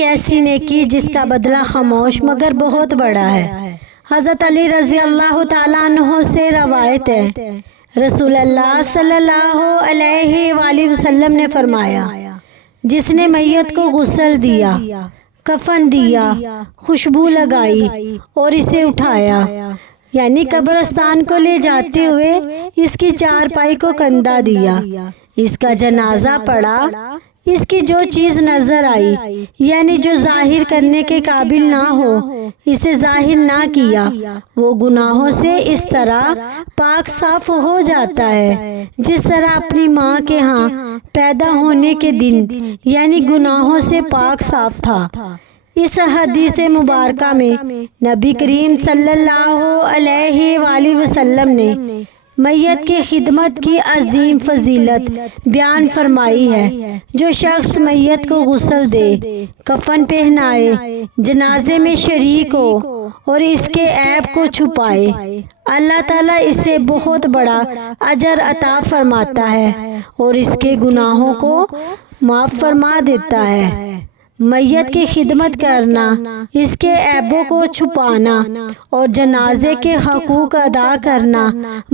ایک ایسی نیکی جس کا بدلہ خاموش مگر بہت بڑا ہے۔ حضرت علی رضی اللہ تعالیٰ عنہ سے روایت ہے، رسول اللہ صلی اللہ علیہ وآلہ وسلم نے فرمایا، جس نے میت کو غسل دیا، کفن دیا، خوشبو لگائی اور اسے اٹھایا، یعنی قبرستان کو لے جاتے ہوئے اس کی چارپائی کو کندھا دیا، اس کا جنازہ پڑھا، اس کی جو چیز نظر آئی یعنی جو ظاہر کرنے کے قابل نہ ہو اسے ظاہر نہ کیا، وہ گناہوں سے اس طرح پاک صاف ہو جاتا ہے جس طرح اپنی ماں کے ہاں پیدا ہونے کے دن یعنی گناہوں سے پاک صاف تھا۔ اس حدیث مبارکہ میں نبی کریم صلی اللہ علیہ وآلہ وسلم نے میت کی خدمت کی عظیم فضیلت بیان فرمائی ہے۔ جو شخص میت کو غسل دے، کفن پہنائے، جنازے میں شریک ہو اور اس کے عیب کو چھپائے، اللہ تعالیٰ اسے بہت بڑا اجر عطا فرماتا ہے اور اس کے گناہوں کو معاف فرما دیتا ہے۔ میت کی خدمت کرنا، اس کے عیبوں کو چھپانا اور جنازے کے حقوق ادا کرنا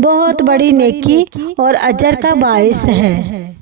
بہت بڑی نیکی اور اجر کا باعث ہے۔